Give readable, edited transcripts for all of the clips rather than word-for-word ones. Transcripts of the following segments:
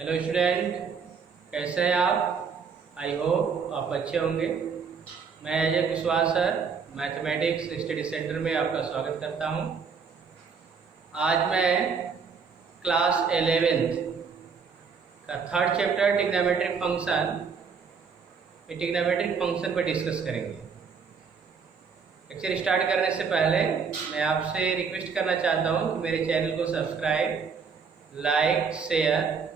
Hello student, कैसे हैं आप? आई होप आप अच्छे होंगे। मैं Ajay Kushwaha sir mathematics study centre में आपका स्वागत करता हूं। आज मैं क्लास 11th का थर्ड चैप्टर ट्रिग्नोमेट्रिक फंक्शन पर डिस्कस करेंगे। लेक्चर स्टार्ट करने से पहले मैं आपसे रिक्वेस्ट करना चाहता हूं कि मेरे चैनल को सब्सक्राइब, लाइक, शेयर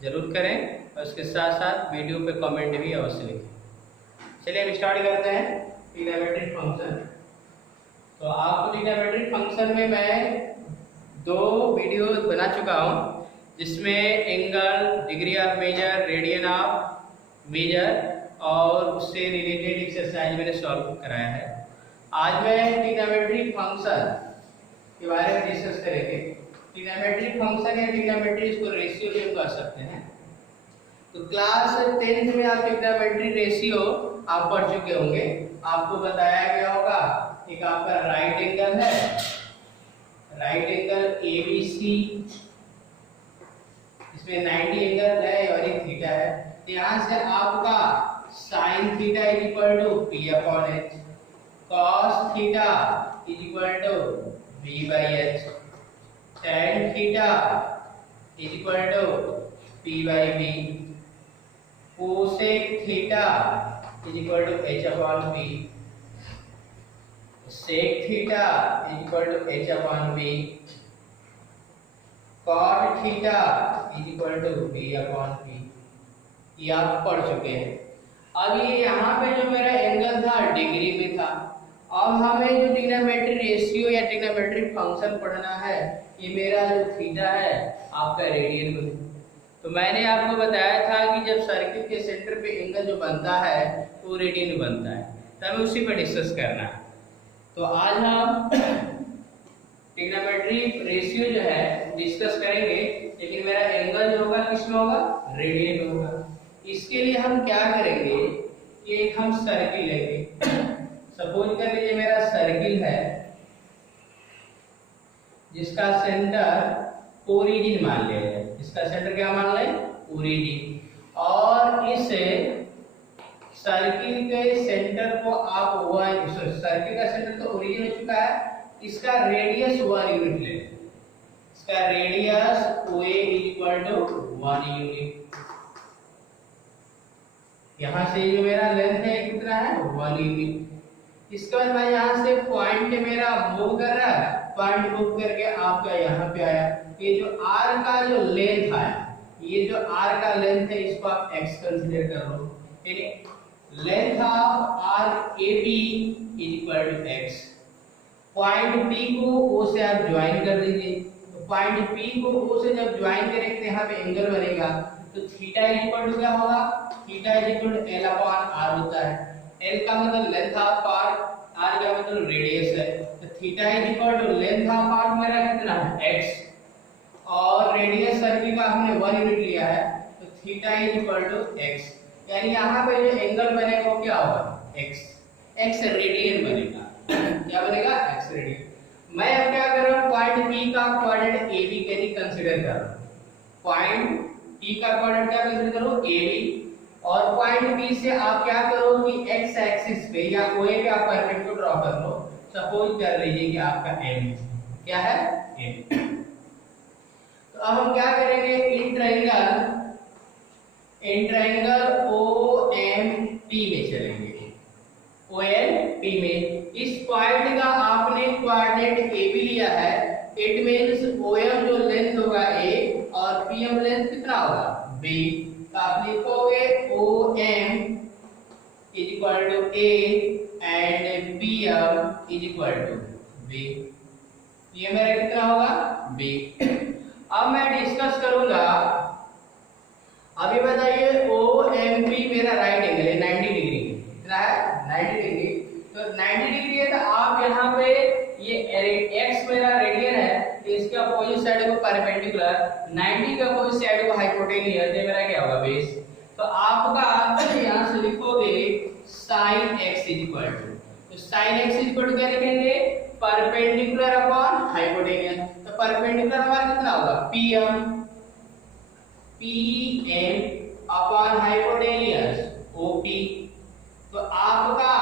जरूर करें और उसके साथ साथ वीडियो पे कमेंट भी अवश्य लिखें। चलिए हम स्टार्ट करते हैं ट्रिग्नोमेट्रिक फंक्शन। तो आपको ट्रिग्नोमेट्रिक फंक्शन में मैं 2 वीडियो बना चुका हूं, जिसमें angle, degree of measure, radian of measure और उससे रिलेटेड एक्सरसाइज मैंने सॉल्व कराया है। आज मैं ट्रिग्नोमेट्रिक फंक्शन के बारे में डिस्कस करेंगे। ट्रिग्नोमेट्रिक फंक्शन या ट्रिग्नोमेट्री इसको रेशियो भी कह सकते हैं। तो क्लास 10th में आप ट्रिग्नोमेट्री रेशियो आप पढ़ चुके होंगे। आपको बताया गया होगा एक आपका राइट एंगल है, राइट एंगल ABC, इसमें 90 एंगल है और एक थीटा है। तो यहाँ से आपका sin theta equal to P/H, cos theta equal to V/H, tan theta equal to P/V, cosec theta equal to H/P, sec theta equal to H/V, cot theta equal to V/P। ये आप पढ़ चुके हैं। अब ये यहाँ पे जो मेरा एंगल था डिग्री में था। अब हमें जो ट्रिग्नोमेट्री रेशियो या ट्रिग्नोमेट्रिक फंक्शन पढ़ना है, ये मेरा जो थीटा है आपका रेडियन में। तो मैंने आपको बताया था कि जब सर्किल के सेंटर पे एंगल जो बनता है वो रेडियन में बनता है, तो हमें उसी पर डिस्कस करना है। तो आज हम ट्रिग्नोमेट्री रेशियो जो है डिस्कस करेंगे, लेकिन मेरा एंगल जो होगा किसमें होगा? रेडियन में होगा। इसके लिए हम क्या करेंगे कि एक हम सर्किल लेंगे। सपोज कर लीजिए मेरा सर्किल है जिसका सेंटर ओरिजिन मान लिया जाए। इसका सेंटर क्या मान लें? ओरिजिन। और इस सर्किल के सेंटर को आप सर्किल का सेंटर तो ओरिजिन हो चुका है, इसका रेडियस 1 यूनिट ले। इसका radius OA equal to 1 unit. यहां से जो मेरा लेंथ है कितना है? 1 यूनिट। इसके बाद मैं यहाँ से पॉइंट मेरा मूव कर रहा है, पॉइंट मूव करके आपका यहाँ पे आया। ये जो r का जो लेंथ है, ये जो r का लेंथ है इसको आप x कंसीडर कर लो। यानी length of RAB equal to x। Point P को O से आप ज्वाइन कर दीजिए। तो पॉइंट P को O से जब ज्वाइन करेंगे तो यहाँ पे एंगल बनेगा। तो थीटा इक्वल टू क्या होगा? थीटा इक्वल टू L/R होता है। L का मतलब लेंथ ऑफ पार्ट, R का मतलब रेडियस है। तो theta equal to length of part मेरा कितना है? x, और रेडियस सर्किल का हमने 1 यूनिट लिया है, तो थीटा इक्वल टू x। यानी यहाँ पे जो एंगल बनेगा वो क्या होगा? x रेडियन बनेगा। क्या बनेगा? x radian. मैं अब क्या कर रहा हूँ? पॉइंट P का कोऑर्डिनेट AB के कंसीडर कर रहा हूँ। पॉइंट P का कोऑर्डिनेट क्या कंसीडर करो? AB। और पॉइंट P से आप क्या करो कि x एक्सिस पे या OA पे आप परपेंडिकुलर ड्रॉ कर लो। सपोज कर लीजिए कि आपका M क्या है? M। तो अब हम क्या करेंगे? इन ट्रायंगल OMP में चलेंगे। OMP में इस पॉइंट का आपने कोऑर्डिनेट AB लिया है। इट मींस OM जो लेंथ होगा A और PM लेंथ कितना होगा? B। तो आप लिखोगे OM equal to A and PM equal to B। ये मेरा कितना होगा? B। अब मैं डिस्कस करूंगा। अभी बताइए OMP मेरा राइट एंगल है 90 डिग्री। कितना है? 90 डिग्री। तो 90 डिग्री है तो आप यहाँ पे ये x मेरा रेडियन है, तो इसके अपोजिट साइड को परपेंडिकुलर, 90 के अपोजिट साइड को हाइपोटेनियस, ये मेरा क्या होगा? बेस। तो आपका यहाँ से लिखोगे sin x इक्वल टू, तो sin x इक्वल टू क्या लिखेंगे? Perpendicular upon hypotenuse. तो परपेंडिकुलर हमारा कितना होगा? PM। PM upon hypotenuse OP। तो आपका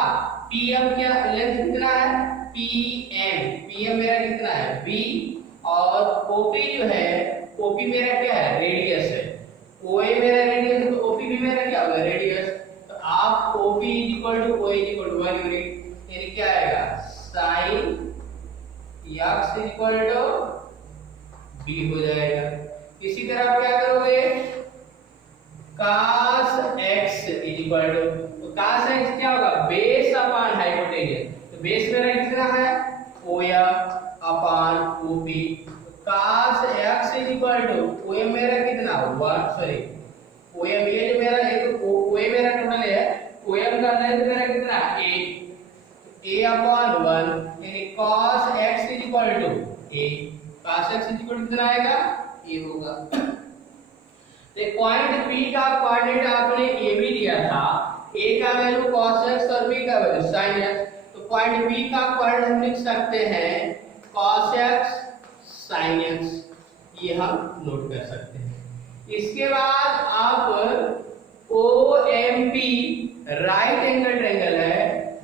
PM क्या लेंथ कितना है, PM मेरा कितना है B, और OP जो है OP मेरा क्या है रेडियस है, OA मेरा रेडियस है, तो OP भी मेरा क्या होगा रेडियस। तो आप OP OA 1 यानी क्या आएगा sin x B हो जाएगा। इसी तरह आप क्या करोगे cos x तो cos x क्या होगा बेस अपॉन हाइपोटेनियस। तो बेस मेरा कितना है OM upon OP। cos x OM मेरा कितना 1 सॉरी OM ये जो मेरा एक OA मेरा टोटल है, OM का लेंथ मेरा कितना A अपॉन 1 यानी cos x A। cos x कितना आएगा A होगा। तो पॉइंट P का कोऑर्डिनेट आपने A भी दिया था, A का वैल्यू cos x और B का वैल्यू sin x। तो पॉइंट P का कोऑर्डिनेट हम लिख सकते हैं cos x sin x, ये हम नोट कर सकते हैं। इसके बाद आप OMP राइट एंगल ट्रायंगल है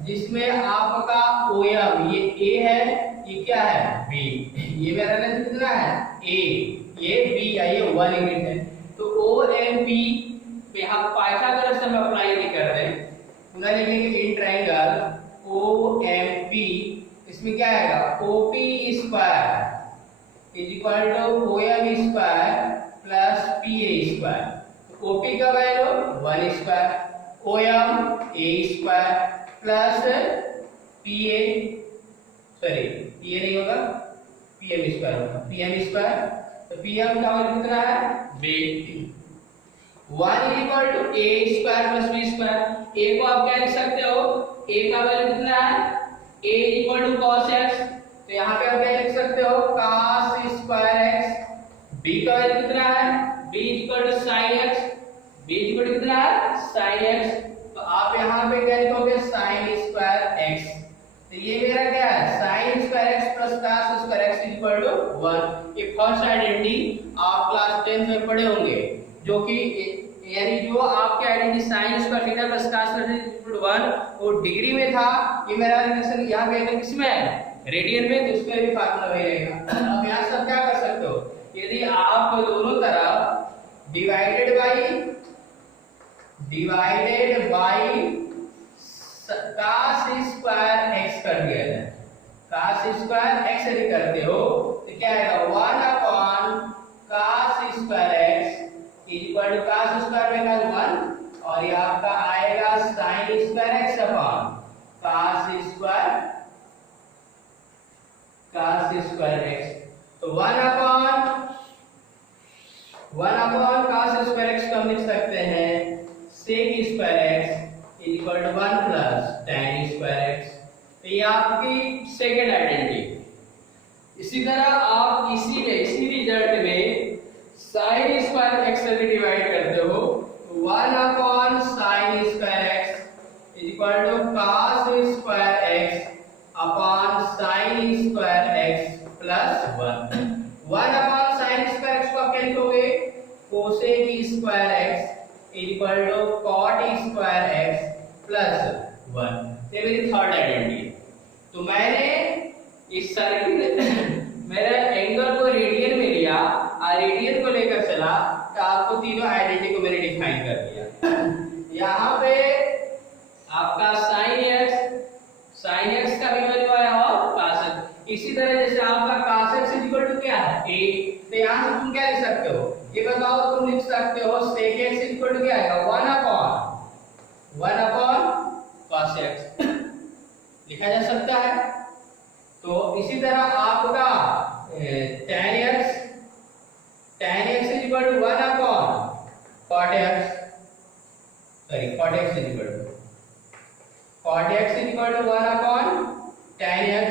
जिसमें आपका OM ये A है, ये क्या है B, ये मेरा लेंथ कितना है A, ये B है, ये 1 यूनिट है। तो OMP पे हम पाइथागोरस हम अप्लाई नहीं कर रहे, पुनः लिखेंगे इन ट्रायंगल OMP, इसमें क्या आएगा OP square is equal to OM square plus PA square. तो OP का value 1 square, OM A square plus PA sorry PA नहीं होगा PM स्क्वायर होगा, PM स्क्वायर। तो PM का वैल्यू कितना है B। 1 is equal to A square plus B square. A को आप क्या लिख सकते हो, A का वैल्यू कितना है A is equal to cos x, तो यहाँ पे आप क्या लिख सकते हो cos स्क्वायर x। B का वैल्यू कितना है B is equal to sin x, B is equal to कितना है sin x। तो आप यहाँ पे क्या लिखोगे sin स्क्वायर x। तो ये मेरा क्या है sin square x plus cos square x is equal to 1। ये फर्स्ट आइडेंटिटी आप क्लास 10 में पढ़े होंगे, जो कि यानी जो आपके identity sin square theta plus cos square is equal to 1 वो डिग्री में था। ये मेरा रिलेशन यहाँ पे है किसमें है रेडियन में, तो उसका भी फार्मूला वही रहेगा। अब यहाँ सब क्या कर सकते हो, यदि आप दोनों तरफ divided by cos square x कर दिया जाए, cos स्क्वायर x यदि करते हो तो क्या आएगा 1 upon cos square x is equal to cos square में का 1 और ये आपका आएगा sin square x upon cos square x। तो 1 अपॉन cos स्क्वायर x को हम लिख सकते हैं sec square x is equal to 1 plus tan square x। तो ये आपकी सेकंड आइडेंटिटी। इसी तरह आप इसी रिजल्ट में sin स्क्वायर x से डिवाइड करते हो, 1 upon sin square x is equal to cos square x upon sin square x plus 1। 1 upon sin square x को आप क्या लिखोगे cosec square x is equal to cot square x plus 1। ये मेरी third identity. तो मैंने इस circle मेरे एंगल को रेडियन में लिया और रेडियन को लेकर चला, तो आपको तीनों आइडेंटिटी को मैंने डिफाइन कर दिया। यहाँ पे आपका sin x का भी वैल्यू आया और cos x। इसी तरह जैसे आपका cos x is equal to क्या है a, तो यहाँ से तुम क्या लिख सकते हो ये बताओ, तुम लिख सकते हो sec x is equal to क्या आएगा 1 अपॉन cos x लिखा जा सकता है। तो इसी तरह आपका tan x is equal to 1 upon cot x is equal to cot x is equal to 1 upon tan x।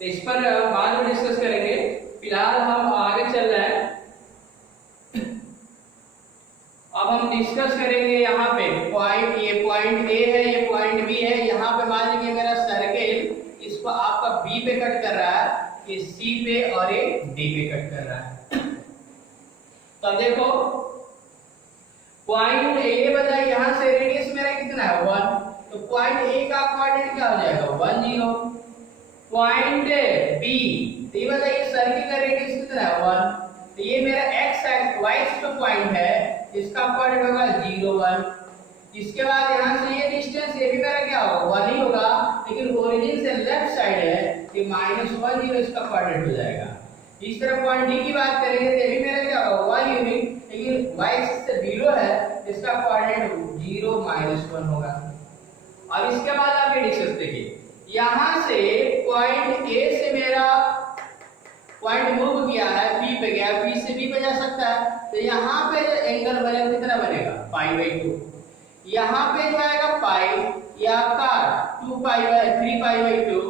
तो इस पर बाद में डिस्कस करेंगे, फिलहाल हम आगे चल रहे हैं। अब हम डिस्कस करेंगे यहाँ पे पॉइंट, ये पॉइंट ए है, ये पॉइंट बी है। यहाँ पे मान लीजिए मेरा सर्किल इस सी पे कट कर रहा है, ये सी पे और ये डी पे कट कर रहा है। तो अब देखो पॉइंट ए बताइए, यहां से रेडियस मेरा कितना है 1, तो पॉइंट ए का कोऑर्डिनेट क्या हो जाएगा 1 0। पॉइंट बी, तो ये बताइए सर्किल का रेडियस कितना है 1, तो ये मेरा एक्स वाई एक्स पे पॉइंट है, इसका कोऑर्डिनेट होगा 0 1। इसके बाद यहां से ये डिस्टेंस ये भी मेरा क्या होगा 1 ही होगा, लेकिन ओरिजिन से लेफ्ट साइड है, ये -1 0 इसका कोऑर्डिनेट हो जाएगा। इस तरह पॉइंट डी की बात करेंगे तो ये भी मेरा क्या होगा 1 यूनिट, लेकिन y एक्सिस से बिलो है, इसका कोऑर्डिनेट 0 -1 होगा। अब इसके बाद आप ये डिस्कस देखिए, यहां से पॉइंट ए से मेरा पॉइंट मूव किया है P पे गया, P से B पे जा सकता है, तो यहाँ पे जो एंगल बनेगा कितना बनेगा π/2। यहाँ पे जो आएगा पाई, ये आपका 3π/2,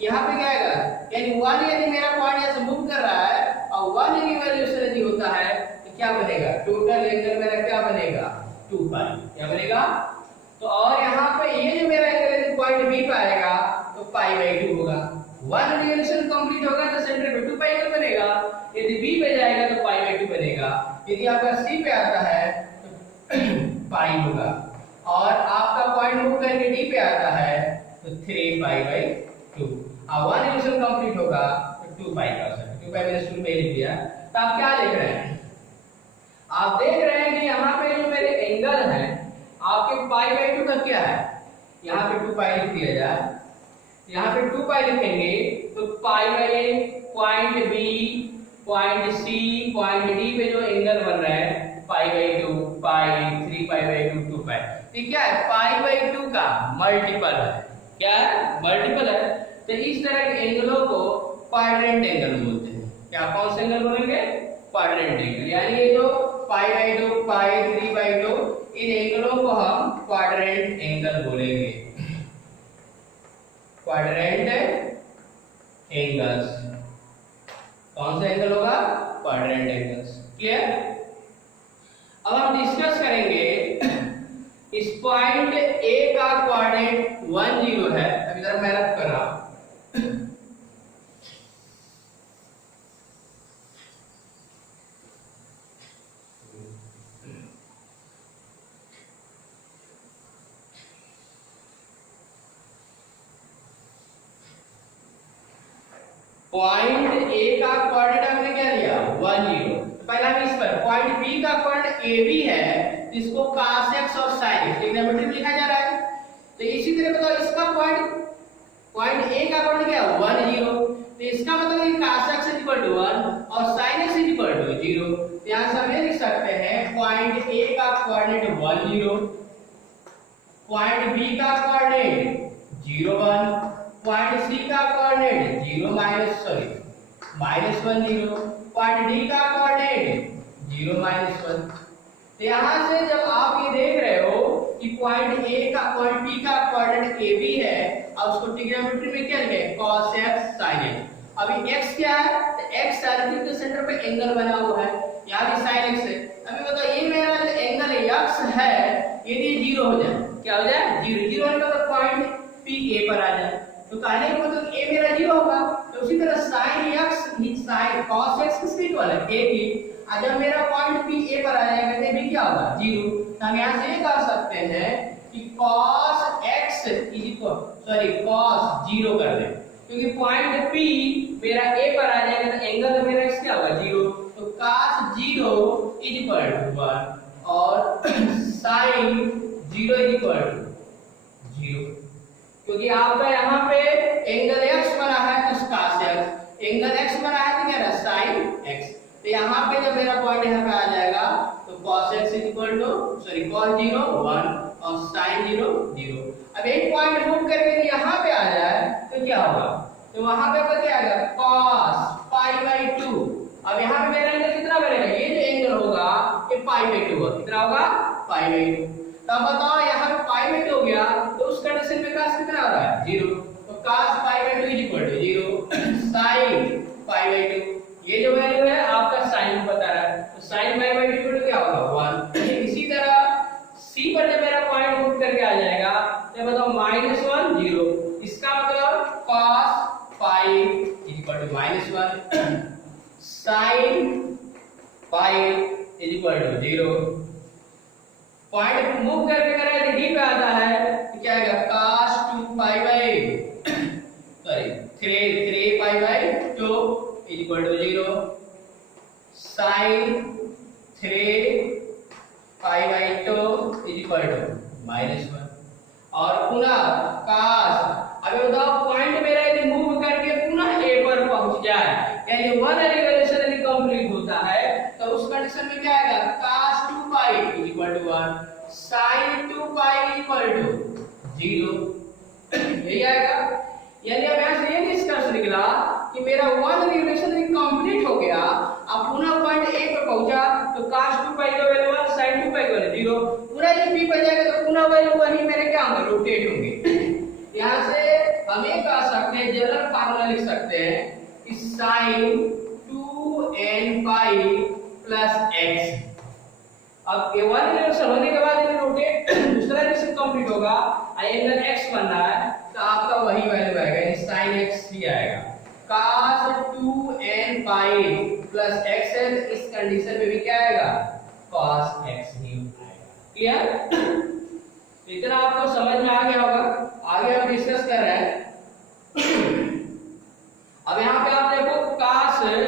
यहाँ पे क्या आएगा, यानी 1 यदि मेरा पॉइंट ऐसे मूव कर रहा है और 1 यदि वैल्यूएशन यदि होता है तो क्या बनेगा, टोटल एंगल मेरा क्या बनेगा 2π, क्या बनेगा। तो और यहाँ पे ये जो मेरा एंगल यदि पॉइंट B पे आएगा तो π/2 होगा। 1 रिलेशन कंप्लीट होगा तो सेंटर पे 2π एंगल बनेगा, यदि B पे जाएगा तो π/2 बनेगा, यदि आपका C पे आता है तो पाई होगा, और आपका पॉइंट मूव करके D पे आता है तो 3π/2। अब 1 रिलेशन कंप्लीट होगा तो 2π का हो सकता है, 2π मैंने शुरू में लिख दिया। तो आप क्या देख रहे हैं, आप देख रहे हैं कि यहाँ पे जो मेरे एंगल है आपके π/2 का क्या है, यहाँ पे 2π लिख दिया जाए, यहाँ पे 2π लिखेंगे तो π/a point B point C point D पे जो एंगल बन रहा है π/2 π 3π/2 2π, ये क्या है π/2 का मल्टीपल है, क्या है मल्टीपल है। तो इस तरह के एंगलों को क्वाड्रेंट एंगल बोलते हैं। क्या कौन से एंगल बोलेंगे, क्वाड्रेंट एंगल, यानी ये जो π/2 π 3/2 इन एंगलों को हम क्वाड्रेंट एंगल बोलेंगे, क्वाड्रेंट एंगल्स। कौन सा एंगल होगा, क्वाड्रेंट एंगल्स, क्लियर। अब हम डिस्कस करेंगे इस पॉइंट ए का कोऑर्डिनेट 1 0 है, अभी जरा मैं रख कर रहा हूं। पॉइंट ए का कोऑर्डिनेट हमने क्या लिया 1 0। पहला हम इस पर पॉइंट बी का कोऑर्डिनेट ए बी है, इसको cos x और sin x ट्रिग्नोमेट्री में लिखा जा रहा है। तो इसी तरह बताओ इसका पॉइंट ए का कोऑर्डिनेट क्या है 1 0, तो इसका मतलब है cos x 1 और sin x 0। तो यहां से हम ये लिख सकते हैं पॉइंट ए का कोऑर्डिनेट 1 0, पॉइंट बी का कोऑर्डिनेट 0 1, पॉइंट सी का कोऑर्डिनेट -1 0, पॉइंट डी का कोऑर्डिनेट 0 -1। तो यहां से जब आप ये देख रहे हो कि पॉइंट ए का पॉइंट बी का कोऑर्डिनेट ए बी है और उसको ट्रिग्नोमेट्री में क्या लिखे cos x sin x। अभी x क्या है, तो x सर्किल के सेंटर पे एंगल बना हुआ है, यहां भी sin x है। अभी बताओ ये मेरा जो एंगल x है यदि 0 हो जाए, क्या हो जाए 0 होने का पॉइंट P A पर आ जाए, तो कहने का मतलब a मेरा 0 होगा। तो उसी तरह sin x sin cos x किसके इक्वल है a की, और जब मेरा पॉइंट P A पर आ जाएगा तो भी क्या होगा 0। तो हम यहां से ये कह सकते हैं कि cos x cos 0 कर दें, क्योंकि पॉइंट P मेरा a पर आ जाएगा तो एंगल मेरा x क्या होगा 0, तो cos 0 1 और sin 0 0, क्योंकि आपका यहाँ पे एंगल x बना है तो cos x, एंगल x बना है तो क्या है sin x। तो यहाँ पे जब मेरा पॉइंट यहाँ पे आ जाएगा तो cos x cos 0 1 और sin 0 0। अब एक पॉइंट मूव करके यदि यहाँ पे आ जाए तो क्या होगा, तो वहां पे क्या आएगा cos π/2। अब यहाँ पे मेरा एंगल कितना बनेगा, ये जो एंगल होगा ये π/2 होगा, कितना होगा π/2। तब बताओ यहाँ पे π/2 हो गया तो उस कंडीशन में cos कितना आ रहा है 0, तो cos π/2 0 sin π/2, ये जो वैल्यू है आपका sin बता रहा है, तो sin π/2 क्या होगा 1। इसी तरह C पर जब मेरा पॉइंट मूव करके आ जाएगा तो बताओ -1 0, इसका मतलब cos pi is equal to -1, sine pi is equal to 0। Point move करके करें यदि डी पे आता है तो क्या आएगा cos 2 pi by sorry 3 pi by 2 is equal to 0, sin 3 pi by 2 is equal to -1 और पुनः cos। अभी बताओ पॉइंट मेरा यदि मूव करके पुनः ए पर पहुंच जाए यानी वन रिवोल्यूशन यदि कंप्लीट होता है तो उस कंडीशन में क्या आएगा cos 2 pi is equal to 1, sin 2 pi is equal to 0, यही आएगा। यानी अब यहां से ये निष्कर्ष निकला कि मेरा वन रिवोल्यूशन यदि कंप्लीट हो गया, अब पुनः पॉइंट ए पर पहुंचा तो cos 2 पाई का वैल्यू 1, sin 2 पाई का वैल्यू 0, पूरा जब बी पर जाएगा तो पुनः वैल्यू वही मेरे क्या होंगे रोटेट होंगे। यहां से हम ये कह सकते हैं जनरल फार्मूला लिख सकते हैं कि sin 2n pi plus x। अब ये वन रिलेशन होने के बाद ये रोटेट दूसरा रिलेशन कंप्लीट होगा, एंगल x बन रहा है तो आपका वही वैल्यू आएगा यानी sin x ही आएगा। cos 2n pi plus x है तो इस कंडीशन में भी क्या आएगा cos x ही आएगा। क्लियर? इतना आपको समझ में आ गया होगा। आगे हम डिस्कस कर रहे हैं। अब यहाँ पे आप देखो cos 0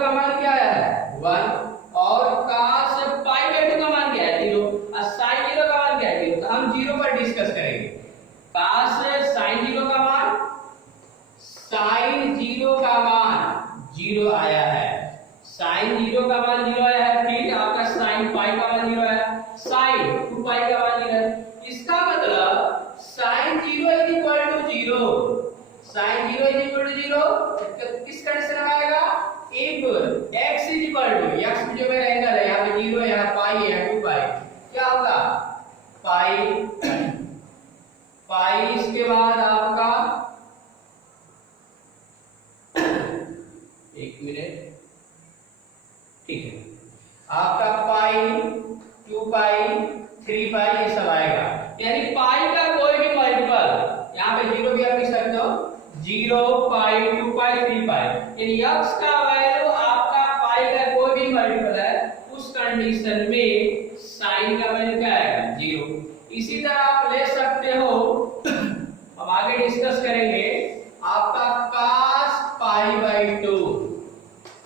का मान क्या है 1 और cos पाई बाई 2 का मान क्या है 0 और sin 0 का मान क्या है 0। तो हम 0 पर डिस्कस करेंगे। cos sin 0 का मान, sin 0 का मान 0 आया है, sin 0 का मान 0 आया है, ठीक। आपका sin पाई का मान 0 आया, sin 2 पाई का मान 0 है। इसका मतलब sin 0 is equal to 0, sin 0 is equal to 0 किस कंडीशन में आएगा if x is equal to x जो मेरा एंगल है यहाँ पे 0 है, यहाँ पाई है, 2 पाई, क्या होगा पाई इसके बाद आपका एक मिनट, ठीक है, आपका पाई 2 पाई 3 पाई ये सब आएगा। यानी पाई का कोई भी मल्टीपल, यहाँ पे 0 भी आप लिख सकते हो, 0 पाई 2 पाई 3 पाई, यानी x का वैल्यू आपका पाई का कोई भी मल्टीपल है उस कंडीशन में sin का वैल्यू क्या आएगा 0। इसी तरह आप ले सकते हो, हम आगे डिस्कस करेंगे, आपका cos pi by 2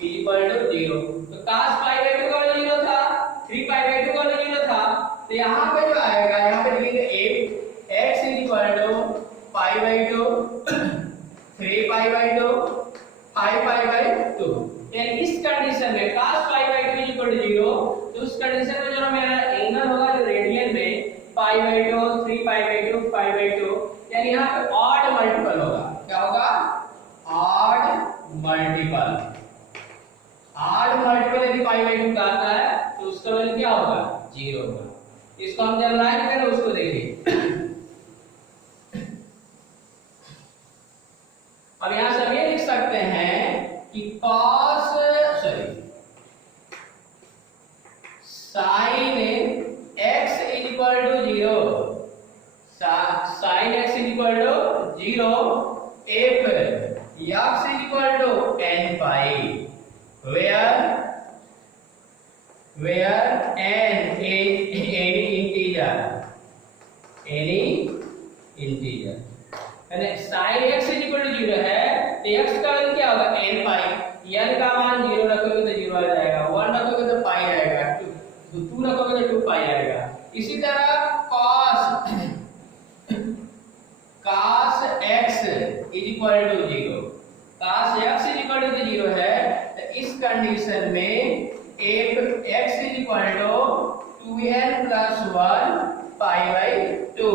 equal to 0। तो cos पाई बाई 2 का वैल्यू 0 था, 3 पाई बाई 2 का वैल्यू 0 था, तो यहाँ पे जो आएगा यहाँ पे लिखेंगे x is equal to pi by 2 3 pi by 2 5 pi by 2। यानी इस कंडीशन में cos pi by 2 equal to 0, तो उस कंडीशन में जो मेरा एंगल होगा जो रेडियन में पाई by 2 3 pi by 2 pi by 2, यानी यहाँ पे ऑड मल्टीपल होगा। क्या होगा ऑड मल्टीपल। ऑड मल्टीपल यदि पाई बाई 2 का आता है तो उसका वैल्यू क्या होगा 0 होगा। इसको हम जनरलाइज करें उसको देखिए। अब यहां से हम ये लिख सकते हैं कि cos sin x is equal to 0, sin x is equal to 0 if x is equal to n pi where n is any integer यानी sin x is equal to 0 है तो x का वैल्यू क्या होगा n पाई, n का मान 0 रखोगे तो 0 आ जाएगा, 1 रखोगे तो पाई आएगा, 2 रखोगे तो 2 पाई आएगा। इसी तरह cos x is equal to 0, cos x is equal to 0 है तो इस कंडीशन में if x is equal to 2n plus 1 pi by 2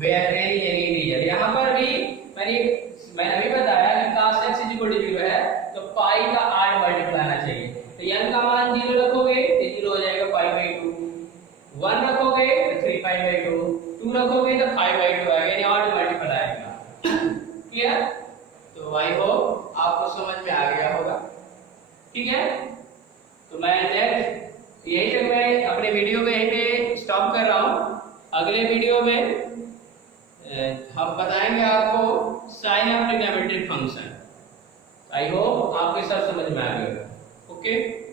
where n any integer। यहाँ पर भी मैंने अभी बताया कि cos x is equal to 0 है तो पाई का 8 मल्टीपल आना चाहिए, तो n का मान 0 रखोगे तो 0 हो जाएगा पाई बाई 2, 1 रखोगे तो 3 पाई बाई 2, 2 रखोगे तो 5 बाई 2 आएगा, यानी 8 मल्टीपल आएगा। क्लियर? तो आई होप आपको समझ में आ गया होगा। ठीक है, तो मैं नेक्स्ट यही तक मैं अपने वीडियो को यहीं पे स्टॉप कर रहा हूँ। अगले वीडियो में हम बताएंगे आपको sine of trigonometric function. I hope आपको सब समझ में आ गया। ओके।